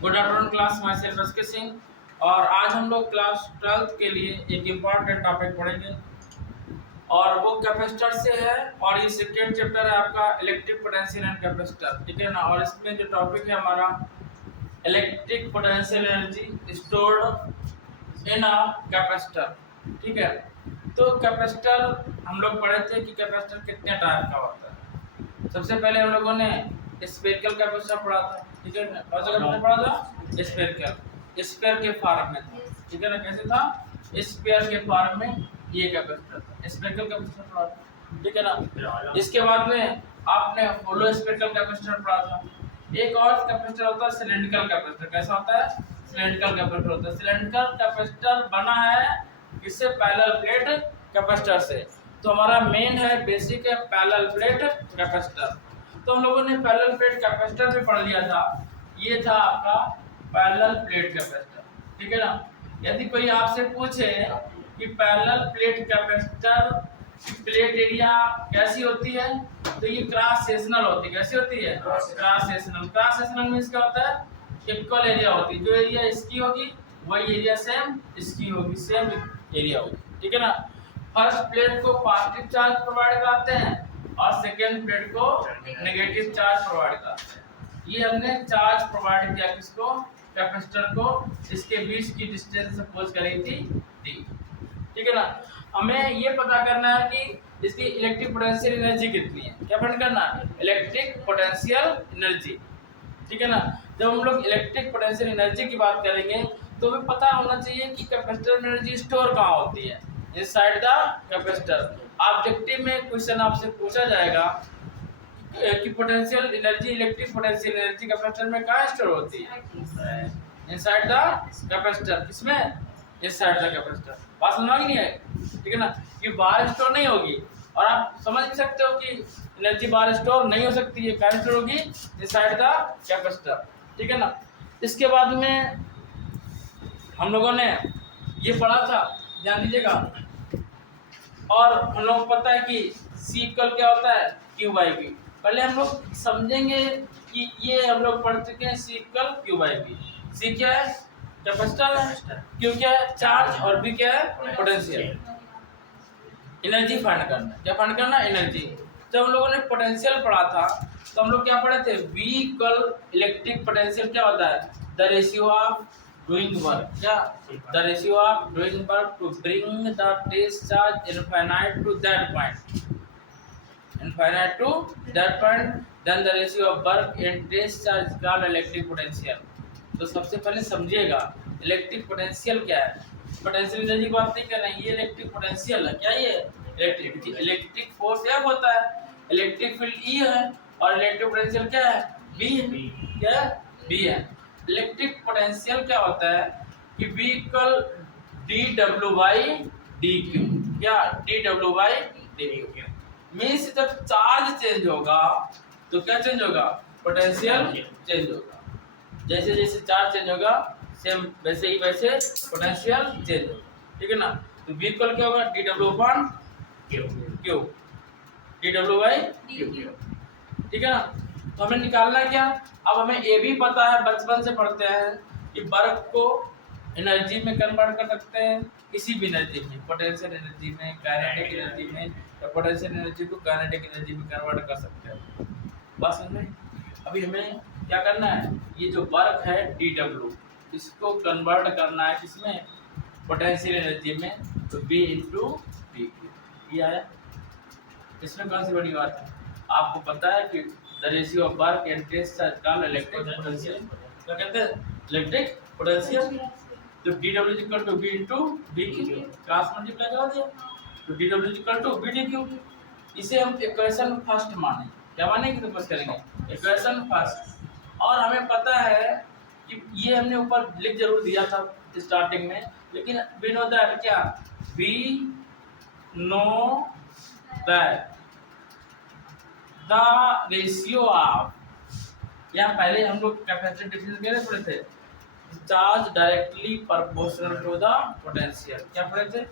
Good afternoon class, myself SK Singh. और आज हम लोग क्लास 12th के लिए एक इम्पॉर्टेंट टॉपिक पढ़ेंगे और वो कैपेसिटर से है। और ये सेकेंड चैप्टर है आपका इलेक्ट्रिक पोटेंशियल एंड कैपेसिटर, ठीक है ना। और इसमें जो टॉपिक है हमारा electric potential energy stored in a capacitor, ठीक है। तो कैपेसिटर हम लोग पढ़े थे कि कैपेसिटर कितने टाइप का होता है। सबसे पहले हम लोगों ने स्फेरिकल कैपेसिटर पढ़ा था, ठीक है ना। कौन सा कैपेसिटर पढ़ा था? स्फेरिकल, स्फीयर के फॉर्म में था, ठीक है ना। कैसे था? स्फीयर के फॉर्म में ये कैपेसिटर था, स्फेरिकल कैपेसिटर पढ़ा था, ठीक है ना। इसके बाद में आपने होलो स्फेरिकल कैपेसिटर पढ़ा था। एक और कैपेसिटर होता है सिलिंड्रिकल कैपेसिटर। कैसा होता है? सिलिंड्रिकल कैपेसिटर होता है। सिलिंड्रिकल कैपेसिटर बना है इससे पैरेलल प्लेट कैपेसिटर से। तो हमारा मेन है बेसिक है पैरेलल प्लेट कैपेसिटर। तो हम लोगों ने पैरेलल प्लेट कैपेसिटर भी पढ़ लिया था। ये था आपका पैरेलल प्लेट कैपेसिटर, ठीक है ना। यदि कोई आपसे पूछे कि पैरेलल प्लेट कैपेसिटर की प्लेट एरिया कैसी होती है, तो ये क्रॉस सेक्शनल होती है। कैसी होती है? Cross sectional. Cross sectional means क्या होता है? इक्वल एरिया होती है। जो एरिया इसकी होगी वही एरिया सेम इसकी होगी, सेम एरिया होगी, ठीक है ना। फर्स्ट प्लेट को पॉजिटिव चार्ज प्रोवाइड कराते हैं और सेकेंड प्लेट को नेगेटिव चार्ज प्रोवाइड कराते हैं। ये हमने चार्ज प्रोवाइड किया किसको? कैपेसिटर को। इसके बीच की डिस्टेंस सपोज करी थी डी, ठीक है ना। हमें ये पता करना है कि इसकी इलेक्ट्रिक पोटेंशियल एनर्जी कितनी है। क्या फाइंड करना है? इलेक्ट्रिक पोटेंशियल एनर्जी, ठीक है ना। जब हम लोग इलेक्ट्रिक पोटेंशियल एनर्जी की बात करेंगे तो हमें पता होना चाहिए कि कैपेसिटर में एनर्जी स्टोर कहाँ होती है, इनसाइड द कैपेसिटर। ऑब्जेक्टिव में क्वेश्चन आपसे पूछा जाएगा कि potential energy, electric potential energy capacitor में कहाँ स्टोर होती है? Inside the capacitor. किसमें? Inside the capacitor. बात समझ में नहीं है, ठीक है ना। ये बाहर स्टोर नहीं होगी। और आप समझ भी सकते हो कि एनर्जी बाहर स्टोर नहीं हो सकती है। कहाँ स्टोर होगी? इनसाइड द कैपेसिटर, ठीक है ना। इसके बाद में हम लोगों ने ये पढ़ा था, ध्यान दीजिएगा। और हम लोग को पता है कि C इक्वल क्या होता है? Q by V। पहले हम लोग समझेंगे कि ये हम लोग पढ़ चुके हैं C equal Q by V। C क्या है? कैपेसिटर है। Q क्या है? चार्ज। और V क्या है? पोटेंशियल। एनर्जी फाइंड करना। क्या फाइंड करना? एनर्जी। जब हम लोगों ने पोटेंशियल पढ़ा था तो हम लोग क्या पढ़े थे? V इक्वल इलेक्ट्रिक पोटेंशियल क्या होता है? The ratio of doing work, क्या? The ratio of doing work to bring the test charge infinite to that point, infinite to that point, then the ratio of work in test charge is called electric potential। तो सबसे पहले समझिएगा electric potential क्या है। Potential energy की बात नहीं कर रहे हैं, ये इलेक्ट्रिक पोटेंशियल है। क्या ये? इलेक्ट्रिक फोर्स F होता है, इलेक्ट्रिक फील्ड E है और इलेक्ट्रिक पोटेंशियल क्या है? B है। क्या है? B है। इलेक्ट्रिक पोटेंशियल क्या होता है कि V इक्वल dW/dQ। क्या? dW/dQ मीन्स जब चार्ज चेंज होगा तो क्या चेंज होगा? पोटेंशियल चेंज होगा। जैसे जैसे चार्ज चेंज होगा सेम वैसे ही वैसे पोटेंशियल चेंज होगा, ठीक है ना। तो V इक्वल क्या होगा? dW/Q, dW/Q, ठीक है ना। तो हमें निकालना है क्या? अब हमें ये भी पता है, बचपन से पढ़ते हैं कि वर्क को एनर्जी में कन्वर्ट कर सकते हैं, किसी भी एनर्जी में, पोटेंशियल एनर्जी में, काइनेटिक एनर्जी में, या पोटेंशियल एनर्जी को काइनेटिक एनर्जी में कन्वर्ट कर सकते हैं। बस समझे। अभी हमें क्या करना है? ये जो वर्क है dW, इसको कन्वर्ट करना है किसमें? पोटेंशियल एनर्जी में। तो V × dQ ये आया। इसमें कौन सी बड़ी बात है? आपको पता है कि the ratio of work and test charge called electric potential. क्या कहते हैं? Electric potential. तो dW = V × dQ, cross multiply कर दिया तो dW = V dQ। इसे हम इक्वेशन फर्स्ट माने। क्या मानेंगे? तो बस करेंगे इक्वेशन फर्स्ट। और हमें पता है कि ये हमने ऊपर लिख जरूर दिया था स्टार्टिंग में, लेकिन वी नो दैट, क्या? We know that the ratio of, या पहले हम लोग कैपेसिटर डिफरेंस कैसे पढ़े थे? Charge directly proportional to the potential. क्या पढ़े थे?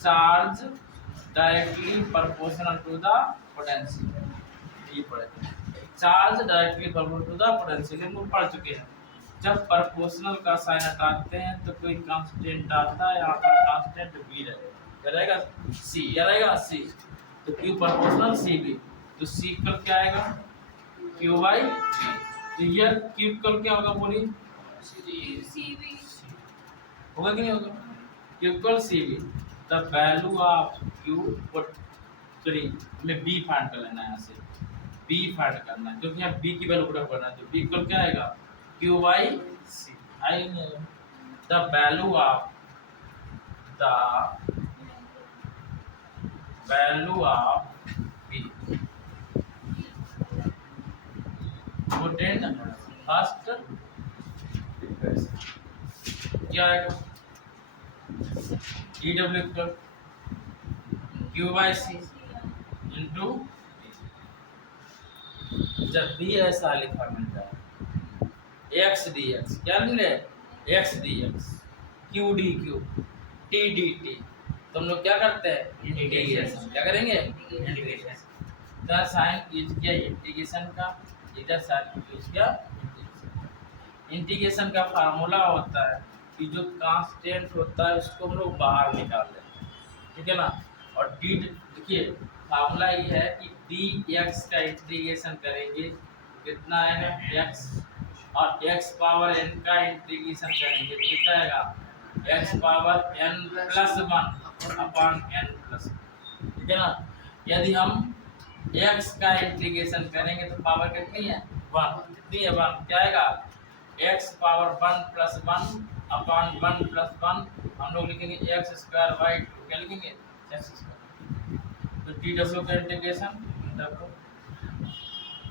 Charge directly proportional to the potential, ये पढ़े थे। Charge directly proportional to the potential हम लोग पढ़ चुके हैं। जब प्रोपोर्शनल का साइन हटाते हैं तो कोई कांस्टेंट आता है, यहाँ पर कांस्टेंट बी रहेगा, सी या रहेगा सी, तो क्यू प्रोपोर्शनल सी बी, तो सी इक्वल क्या आएगा क्यू बाई बी। तो ये क्यू इक्वल क्या होगा बोलिए, होगा कि नहीं होगा, Q equal C V. The value of Q sorry हमें बी फाइंड कर लेना है, यहाँ से बी फाइंड करना है क्योंकि यहाँ बी की वैल्यू पूरा करना है, तो बी इक्वल क्या आएगा Q by C. I the value of V put in first क्या आएगा E W equal Q by C into, जब भी ऐसा लिखा मिल जाए एक्स डी एक्स, क्या मिले x D x, Q D Q, T D T, तो हम लोग क्या करते हैं इंटीग्रेशन, क्या करेंगे इंटीग्रेशन। इधर साइन यूज किया इंटीग्रेशन का, इधर साइन यूज किया इंटीग्रेशन। इंटीग्रेशन का फार्मूला होता है कि जो कांस्टेंट होता है उसको हम लोग बाहर निकाल लें, ठीक है ना। और डी देखिए फार्मूला ये है कि डी एक्स का इंटीग्रेशन करेंगे कितना आएगा एक्स, और एक्स पावर एन का इंटीग्रेशन करेंगे तो कितना आएगा x power n plus one upon n plus, ठीक है ना। यदि हम एक्स का इंटीग्रेशन करेंगे तो पावर कितनी है वन, कितनी है वन, क्या आएगा x power one plus one upon one plus one, हम लोग लिखेंगे एक्स स्क्वायर बाई टू, क्या लिखेंगे एक्स स्क्वायर। तो टी डब्ल्यू का इंटीग्रेशन डब्ल्यू,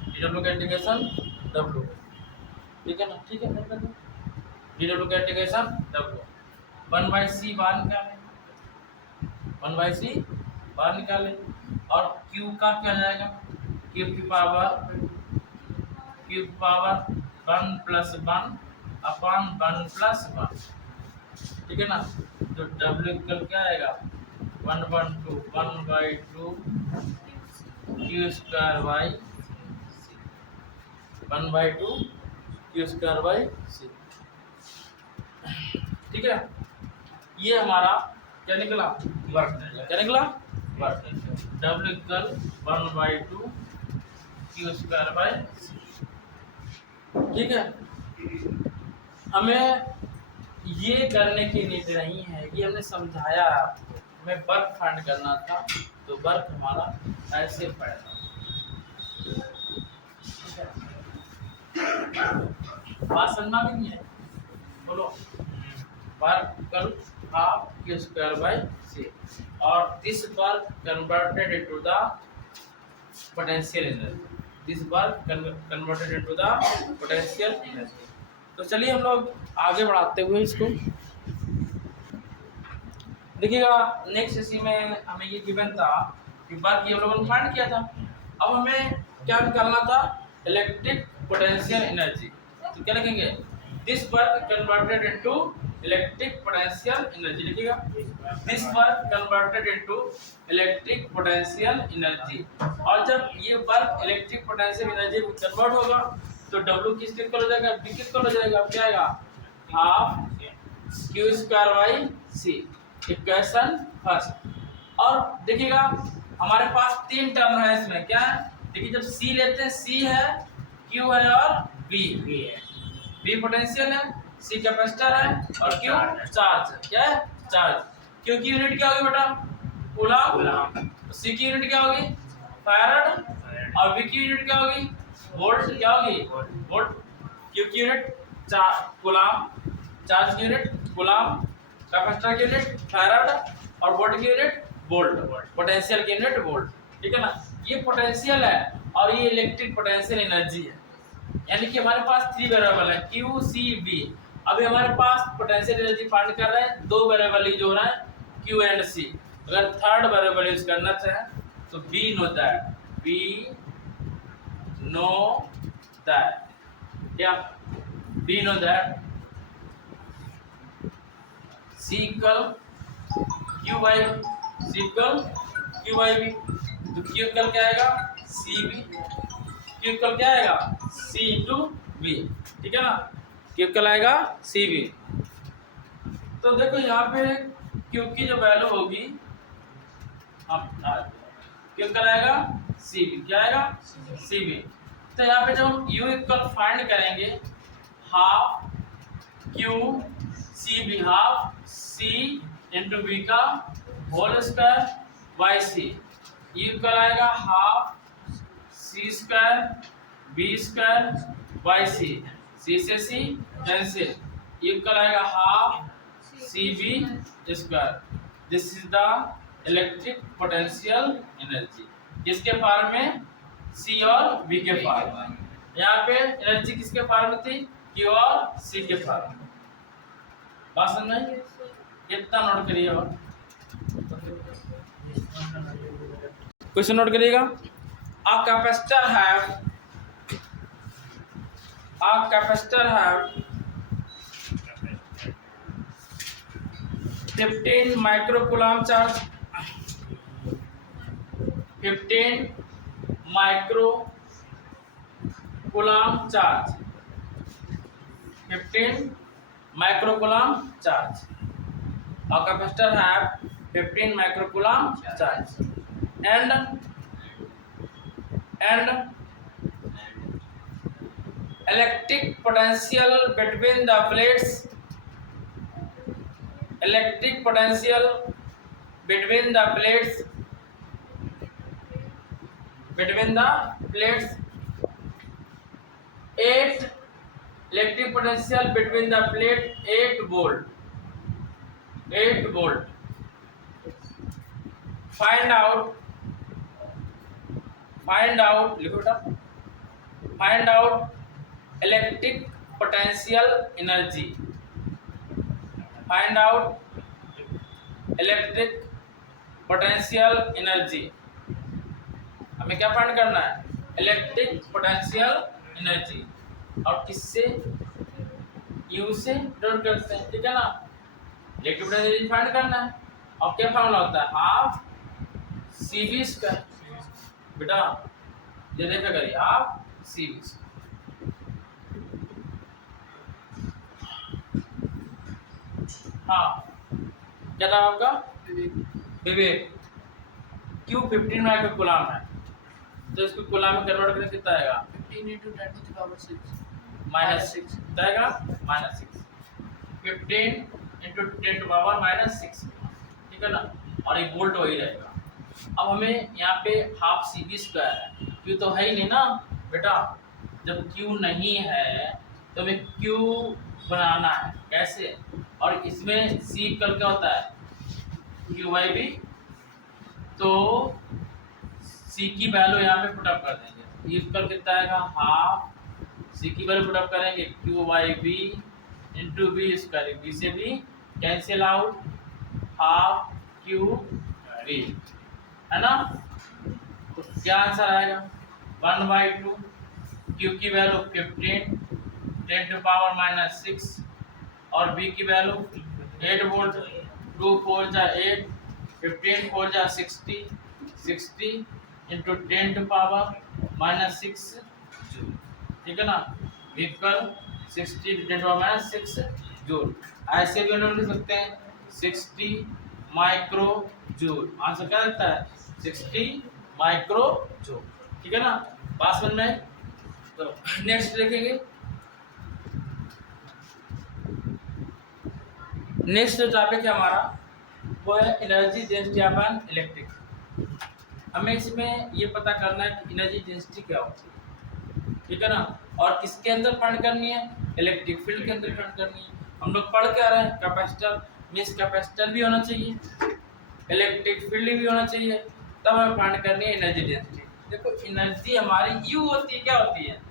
टी डब्ल्यू का इंटीग्रेशन डब्ल्यू, ठीक है ना, ठीक है टी डब्ल्यू का इंटीग्रेशन डब्ल्यू, वन बाई सी बाहर निकालें, वन बाई सी बाहर निकालें, और क्यू का क्या जाएगा क्यू की power one plus one upon one plus one, ठीक है ना। तो डब्ल्यू इक्वल क्या आएगा one one two one by two Q square by C, one by two Q square by C, ठीक है। ये हमारा क्या निकला वर्क, क्या निकला work, W equal one by two Q square by C, ठीक है। हमें ये करने की नीड नहीं है, ये हमने समझाया आपको, हमें वर्क फाइंड करना था, तो वर्क हमारा ऐसे पड़ेगा, बात समझना भी नहीं है, बोलो work equal half Q square by C, और this work converted into the potential energy, this work converted into the potential energy. तो चलिए हम लोग आगे बढ़ाते हुए इसको देखिएगा। नेक्स्ट इसी में हमें ये गिवन था कि वर्क ये हम लोगों ने फाइंड किया था, अब हमें क्या निकालना था इलेक्ट्रिक पोटेंशियल एनर्जी, तो क्या लिखेंगे this work converted into electric potential energy, लिखिएगा this work converted into electric potential energy. और जब ये वर्क इलेक्ट्रिक पोटेंशियल एनर्जी में कन्वर्ट होगा तो W किसके इक्वल हो जाएगा B के इक्वल हो जाएगा, क्या आएगा half Q square by C, equation first. और देखिएगा हमारे पास तीन टर्म है इसमें, क्या है देखिए जब C लेते हैं C है Q है और B है, B पोटेंशियल है, C कैपेसिटर है और Q चार्ज है, क्या है चार्ज। Q की यूनिट क्या होगी बेटा कूलम, C की यूनिट क्या होगी फैराड, और B की यूनिट क्या होगी वोल्ट, क्या होगी वोल्ट। Q की यूनिट कूलम, चार्ज की यूनिट कूलम, कैपेसिटर की यूनिट फैराड और वोल्ट की यूनिट वोल्ट, पोटेंशियल की यूनिट वोल्ट, ठीक है ना। ये पोटेंशियल है और ये इलेक्ट्रिक पोटेंशियल एनर्जी है, यानी कि हमारे पास थ्री वेरिएबल है Q C B। अभी हमारे पास पोटेंशियल एनर्जी फाइंड कर रहे हैं, दो वेरिएबल यूज हो रहा है Q एंड C। अगर थर्ड वेरिएबल यूज करना चाहें तो B नो दैट, क्या B know that C equal Q by B, तो Q इक्वल क्या आएगा CB, Q इक्वल क्या आएगा C इंटू B, ठीक है ना। क्यू कहलाएगा Cv। तो देखो यहाँ पे क्यू की जो वैल्यू होगी क्यू कहलाएगा Cv, क्या आएगा Cv। तो यहाँ पे जब हम U इक्वल फाइंड करेंगे half Q Cv, half C into B का whole square by C, equal आएगा half C square B square by C, C से सी कैंसिल, इक्वल आएगा half Cv square. This is the electric potential energy, किसके form में, C और V के form में। यहाँ पे एनर्जी किसके फॉर्म में थी, Q और C के फॉर्म में। बात समझ में आई? कितना नोट करिए और क्वेश्चन नोट करिएगा। A capacitor have 15 microcoulomb charge, 15 microcoulomb charge, 15 microcoulomb charge। A capacitor have 15 microcoulomb charge and electric potential between the plates, electric potential between the plates 8, electric potential between the plate 8 volt, 8 volt। find out लिखो बेटा, find out electric potential energy, find out electric potential energy। हमें क्या find करना है, electric potential energy, और किससे, you से denote करते हैं, ठीक है ना। इलेक्ट्रिक पोटेंशियल एनर्जी फाइंड करना है, और क्या फॉर्मूला होता है, हाफ Cv स्क्वायर। बेटा ये देखा करिए, हाफ Cv स्क्वायर। हाँ क्या नाम आपका, विवेक। क्यू 15 माइक्रोकूलम है, तो इसको कूलम में कन्वर्ट करके कितना आएगा, 15 × 10⁻⁶ -6 कितना आएगा, -6, 15 × 10⁻⁶, ठीक है ना। और एक वोल्ट वही रहेगा। अब हमें यहाँ पे हाफ Cv स्क्वायर है, क्यू तो है ही नहीं ना बेटा। जब क्यू नहीं है तो हमें क्यू बनाना है, कैसे, और इसमें C कल क्या होता है, QIV। तो C की वैल्यू यहाँ पे पुटअप कर देंगे, इक्वल कितना आएगा, हाफ C की वैल्यू पुटअप करेंगे QIV into B square, B से भी कैंसिल आउट, हाफ QV, है ना। तो क्या आंसर आएगा, 1/2। Q की वैल्यू 15 10⁻⁶, और B की वैल्यू 8 वोल्ट, 2 4 जा 8, 15 4 जा 60, 60 इंटू 10⁻⁶, ठीक है ना, इक्वल 60 10⁻⁶ जूल। ऐसे भी हम लिख सकते हैं 60 माइक्रो जूल। आंसर क्या रहता है, 60 माइक्रो जूल, ठीक है ना। बात समझ में आए? तो नेक्स्ट देखेंगे, नेक्स्ट जो टॉपिक है हमारा वो है energy density of an electric. हमें इसमें ये पता करना है कि एनर्जी डेंसिटी क्या होती है, ठीक है ना, और किसके अंदर फाइंड करनी है, इलेक्ट्रिक फील्ड के अंदर फाइंड करनी है। हम लोग पढ़ के आ रहे हैं कैपेसिटर मीन्स कैपेसिटर भी होना चाहिए, इलेक्ट्रिक फील्ड भी होना चाहिए, तब हमें फाइंड करनी है एनर्जी डेंसिटी। देखो एनर्जी हमारी यू होती है, क्या होती है,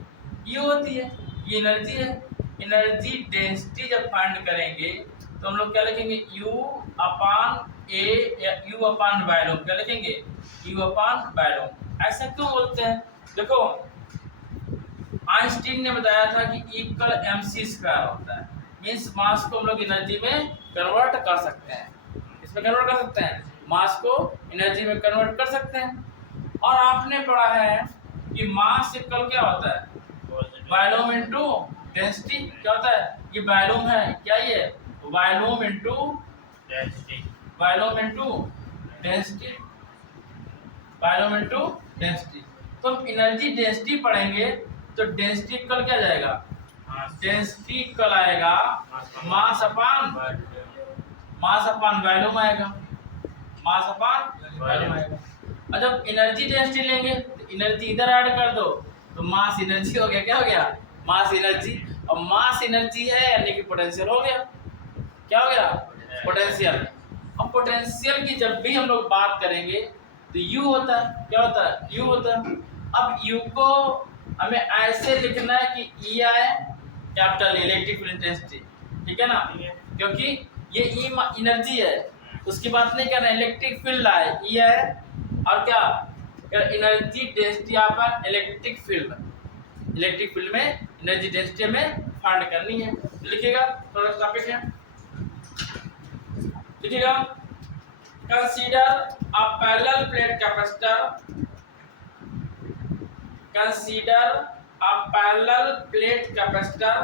यू होती है, ये एनर्जी है। एनर्जी डेंसिटी जब फाइंड करेंगे तो हम लोग क्या लिखेंगे, U अपान ए या U अपान वॉल्यूम, क्या लिखेंगे, U अपान वॉल्यूम। ऐसा क्यों बोलते हैं, देखो आइंस्टीन ने बताया था कि इक्वल mc स्क्वायर होता है, मीन्स मास को हम लोग एनर्जी में कन्वर्ट कर सकते हैं, इसमें कन्वर्ट कर सकते हैं, मास को एनर्जी में कन्वर्ट कर सकते हैं। और आपने पढ़ा है कि मास इक्वल क्या होता है, वॉल्यूम इनटू डेंसिटी क्या होता है, ये वॉल्यूम है, क्या ये volume into density volume into density, volume into density. तो हम एनर्जी डेंसिटी पढ़ेंगे तो डेंसिटी इक्वल क्या जाएगा, डेंसिटी इक्वल आएगा मास अपान वॉल्यूम आएगा, मास अपान वॉल्यूम आएगा। और जब एनर्जी डेंसिटी लेंगे तो एनर्जी इधर ऐड कर दो तो मास एनर्जी हो गया, क्या हो गया मास एनर्जी। और मास एनर्जी है यानी कि पोटेंशियल हो गया, क्या हो गया पोटेंशियल। अब पोटेंशियल की जब भी हम लोग बात करेंगे तो यू होता है, क्या होता है यू होता है। अब यू को हमें ऐसे लिखना है कि ई आए कैपिटल इलेक्ट्रिक फील्ड इंटेंसिटी, ठीक है ना, क्योंकि ये ई एनर्जी है, उसकी बात नहीं करना, इलेक्ट्रिक फील्ड आए ई है और क्या एनर्जी डेंसिटी आपका इलेक्ट्रिक फील्ड में एनर्जी डेंसिटी में फाइंड करनी है। लिखिएगा थोड़ा टॉपिक है, लिखिएगा consider a parallel plate capacitor, consider a parallel plate capacitor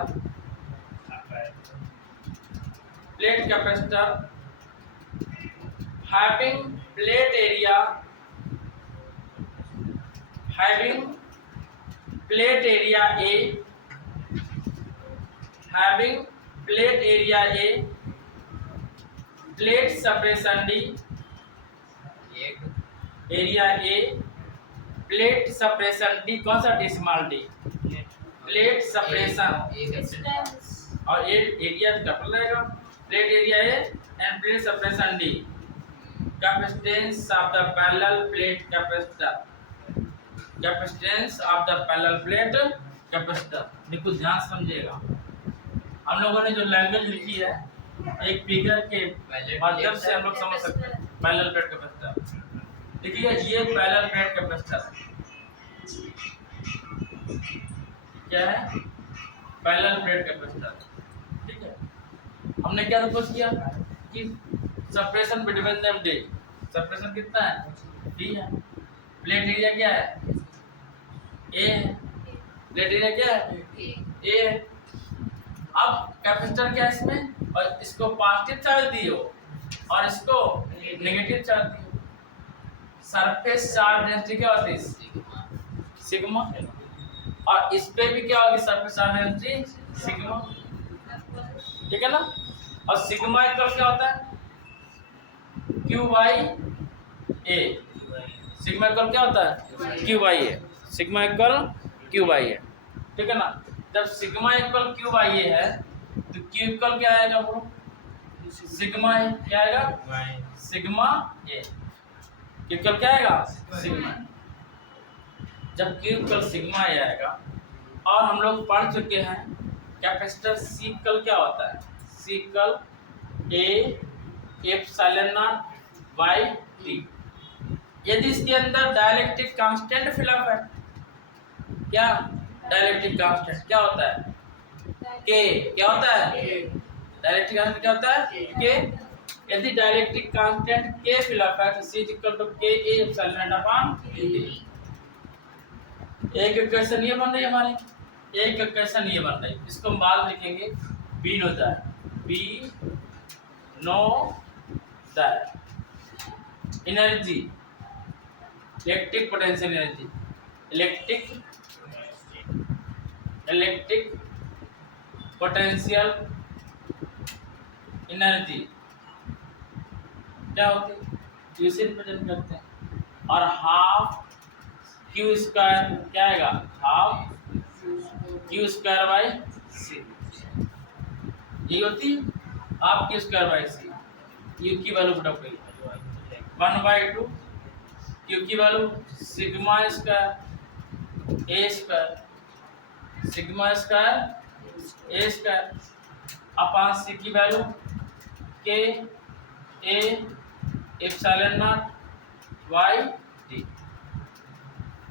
having plate area A, plate separation D, area A, plate separation D, कौन सा D small D, plate separation और एरिया डबल रहेगा, plate area A end plate separation D, capacitance of the parallel plate capacitor, capacitance of the parallel plate capacitor. देखो ध्यान समझिएगा, हम लोगों ने जो लैंग्वेज लिखी है एक फिगर के माध्यम से हम लोग समझ सकते हैं। पैरेलल प्लेट कैपेसिटर देखिए, ये पैरेलल प्लेट कैपेसिटर क्या है, पैरेलल प्लेट कैपेसिटर, ठीक है। हमने क्या सपोज किया कि separation between them D, separation कितना है D है, प्लेट एरिया क्या है A है, प्लेट एरिया क्या है A है। अब कैपेसिटर क्या है इसमें, और इसको पॉजिटिव चार्ज दियो और इसको नेगेटिव चार्ज दियो, सरफेस चार्ज डेंसिटी क्या होती है सिग्मा, और इस पे भी क्या होगी सरफेस चार्ज डेंसिटी सिग्मा, ठीक है ना। और सिग्मा इक्वल क्या होता है Q by A, sigma equal क्या होता है Q by A, sigma equal Q by A, ठीक है ना। जब sigma equal Q by A है तो Q इक्वल क्या आएगा ब्रो, सिग्मा है, क्या आएगा सिग्मा A, Q इक्वल क्या आएगा सिग्मा। जब Q इक्वल सिग्मा A आएगा, और हम लोग पढ़ चुके हैं कैपेसिटर C इक्वल क्या होता है, C equal A epsilon not by T। यदि इसके अंदर डाइलेक्ट्रिक कांस्टेंट फिलअप है, क्या डाइलेक्ट्रिक कांस्टेंट क्या होता है K, क्या होता है डाइलेक्ट्रिक कांस्टेंट क्या होता है K। यदि डाइलेक्ट्रिक कांस्टेंट K फिलअप है तो C equal to K A epsilon not upon T। एक इक्वेशन ये बन रही है हमारी, एक इक्वेशन ये बन रही है, इसको हम बाद लिखेंगे B know that, B know that energy electric potential energy, electric potential energy क्या होती है, Q से रिप्रेजेंट करते हैं, और हाफ Q स्क्वायर क्या आएगा, half Q square by C, ये होती है half Q square by C। U की वैल्यू पुट अप करिए 1/2, Q की value sigma square A square, sigma square A square upon C की value K A epsilon not by D,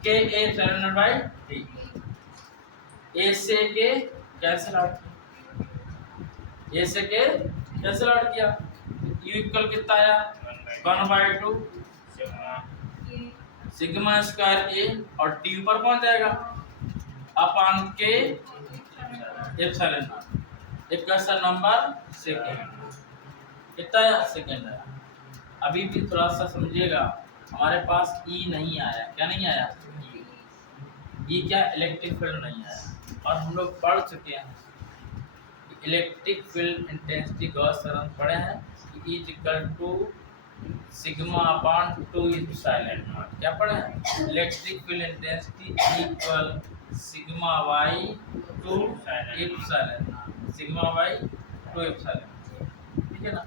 K A epsilon not by D। A से K cancel out, A से K cancel out किया, U equal कितना आया 1/2 sigma square A और T ऊपर पहुंच जाएगा upon K epsilon not. Equation number second, कितना सेकेंड है। अभी भी थोड़ा सा समझिएगा, हमारे पास ई नहीं आया। क्या नहीं आया? ई क्या? इलेक्ट्रिक फील्ड नहीं आया। और हम लोग पढ़ चुके हैं electric field intensity Gauss theorem पढ़े हैं, E equal to sigma upon 2 epsilon not. क्या पढ़े हैं? Electric field intensity equal sigma by 2 epsilon not, sigma by 2 epsilon. ठीक है ना।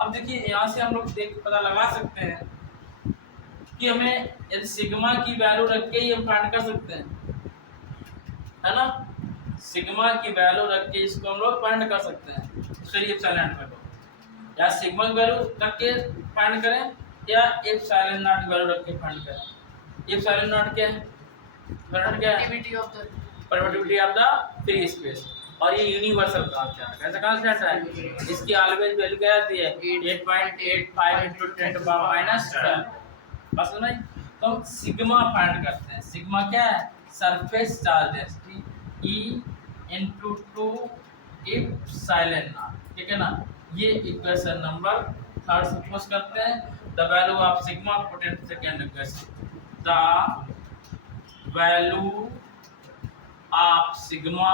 अब देखिए यहाँ से हम लोग देख पता लगा सकते हैं कि हमें सिग्मा की वैल्यू रख के ही हम फाइंड कर सकते हैं, है ना। सिग्मा की वैल्यू रख के इसको हम लोग फाइंड कर सकते हैं। फिर एप्सिलॉन नॉट या सिग्मा की वैल्यू रख के फाइंड करें या एप्सिलॉन नॉट की वैल्यू रख के फाइंड करें। एप्सिलॉन नॉट क्या है? Permittivity of the permittivity of the free space. और ये यूनिवर्सल कांस्टेंट है। कैसा कांस्टेंट है? इसकी ऑलवेज वैल्यू क्या आती है? 8.85 × 10⁻²। बस नहीं। तो हम सिग्मा फाइंड करते हैं। सिग्मा क्या है? Surface charge density E × 2 epsilon not. ठीक है ना। ये इक्वेशन नंबर थर्ड सपोज करते हैं। The value of sigma put in second equation, the value of sigma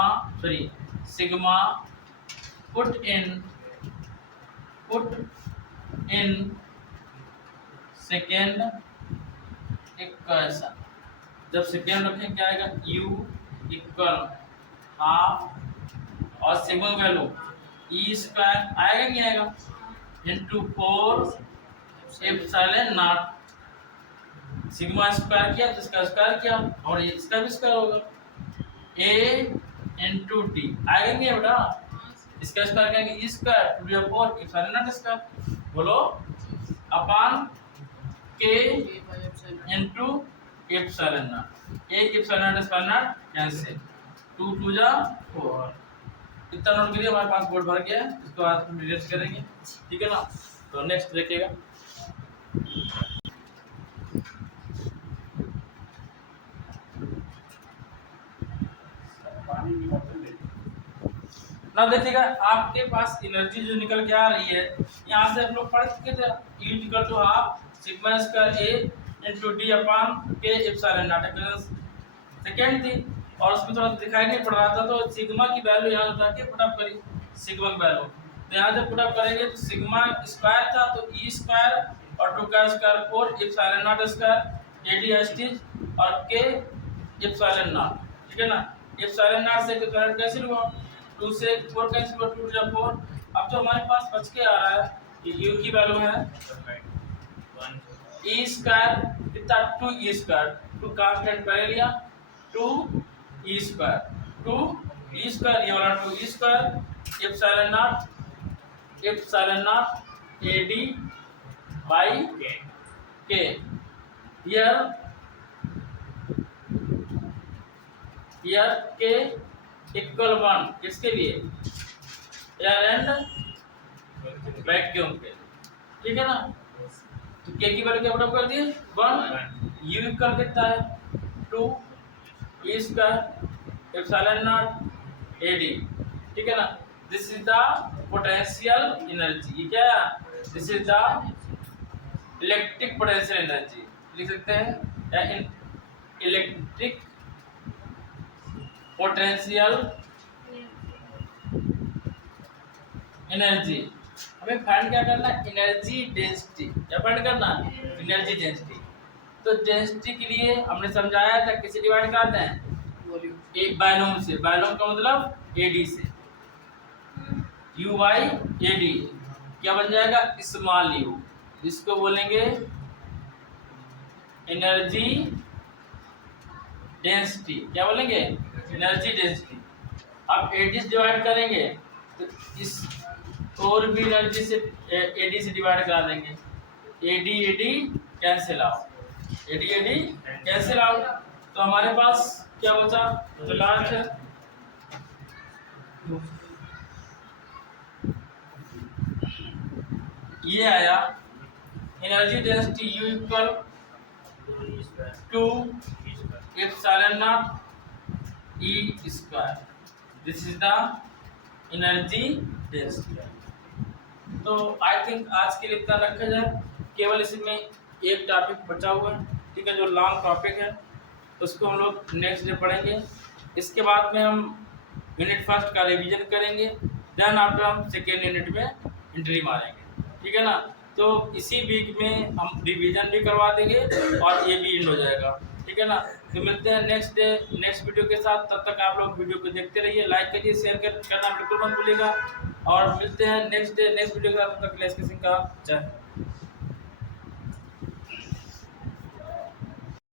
put in second equation. जब सेकेंड रखें क्या आएगा? U इक्वल हाफ और सिग्मा वैल्यू E स्क्वायर आएगा नहीं आएगा into 4 epsilon not. Sigma square किया तो इसका स्क्वायर किया और ये इसका भी स्क्वायर होगा। A इंटू डी आएगा नहीं बेटा, इसका स्क्वायर करेंगे E square to the 4 epsilon naught square. बोलो upon K K by epsilon. Into epsilon naught. एक epsilon naught epsilon naught cancel, 2 2 जा 4। इतना नोट करिए, हमारे पास बोर्ड भर गया है। इसको आज हम रिजल्ट करेंगे। ठीक है ना। तो नेक्स्ट देखिएगा। ना देखिएगा आपके पास एनर्जी जो निकल के आ रही है, यहाँ से हम लोग पढ़ चुके थे E equal to half sigma square A into D upon K epsilon not. Second थी और उसमें थोड़ा दिखाई नहीं पड़ रहा था, तो सिग्मा की वैल्यू यहाँ उठा के पुटअप करी सिग्मा की वैल्यू। तो यहाँ से पुटअप करेंगे तो सिग्मा स्क्वायर था तो E स्क्वायर और 2 का square 4 epsilon naught square AD एस्टिज और K एप्सिलॉन नॉट। ठीक है ना। एप्सिलॉन नॉट से एप्सिलॉन कैंसिल हुआ, 2 से 4 कैंसिल हुआ, 2 × 4। अब जो हमारे पास बच के आ रहा है कि U की वैल्यू है E स्क्वायर कितना 2 E स्क्वायर, 2 कांस्टेंट पहले लिया 2 E स्क्वायर, 2 E स्क्वायर, ये वाला 2 E square epsilon not AD by K। Here K equal 1 किसके लिए? एयर एंड वैक्यूम के। ठीक है ना। तो K की वैल्यू क्या पुट कर दिए 1। U इक्वल कितना है 2 E square epsilon not AD। ठीक है ना। This is the potential energy. क्या है? This is the electric potential energy लिख सकते हैं, या इलेक्ट्रिक पोटेंशियल एनर्जी। हमें फाइंड क्या करना है? Energy density. क्या फाइंड करना है? Energy density. तो डेंसिटी के लिए हमने समझाया था किसे डिवाइड करते हैं? Volume. एक बायनोम से। बायनोम का मतलब AD से, U बाई AD क्या बन जाएगा? स्मॉल u, जिसको बोलेंगे एनर्जी डेंसिटी। क्या बोलेंगे? Energy density. अब AD से डिवाइड करेंगे तो इस और भी एनर्जी से AD से डिवाइड करा देंगे। AD cancel out, AD cancel out. तो हमारे पास क्या बचा? तो लास्ट है ये आया energy density U equal 2 epsilon not E square. This is the energy density. तो आई थिंक आज के लिए इतना रखा जाए, केवल इसमें एक टॉपिक बचा हुआ है, ठीक है, जो लॉन्ग टॉपिक है उसको हम लोग नेक्स्ट डे पढ़ेंगे। इसके बाद में हम यूनिट फर्स्ट का रिवीजन करेंगे, देन आफ्टर हम सेकेंड यूनिट में एंट्री मारेंगे, ठीक है ना। तो इसी वीक में हम रिवीजन भी करवा देंगे और ये भी एंड हो जाएगा, ठीक है ना। तो मिलते हैं नेक्स्ट डे नेक्स्ट वीडियो के साथ, तब तक आप लोग वीडियो को देखते रहिए, लाइक करिए, शेयर करना बिल्कुल मत भूलिएगा, और मिलते हैं नेक्स्ट डे नेक्स्ट वीडियो के साथ। तब तक के लिए इसके सिंह का जय।